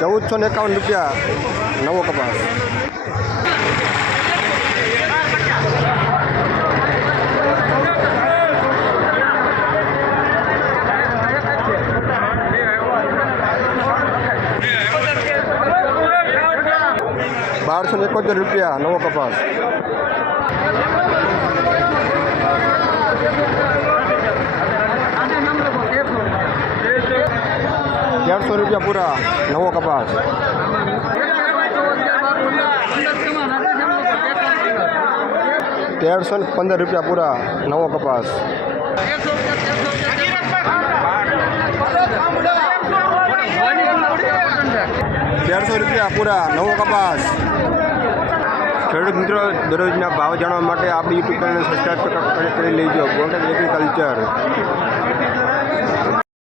₹1451 નવો કપાસ. ₹1271 નવો કપાસ. ₹150 પૂરા નવો કપાસ. ₹1315 પૂરા નવો કપાસ. ₹150 પૂરા નવો કપાસ. ખેડૂત મિત્રો, દરરોજના ભાવ જાણવા માટે આપણી યુટ્યુબ ચેનલ સબસ્ક્રાઈબ કરી લેજો. ગોંડલ એગ્રીકલ્ચર.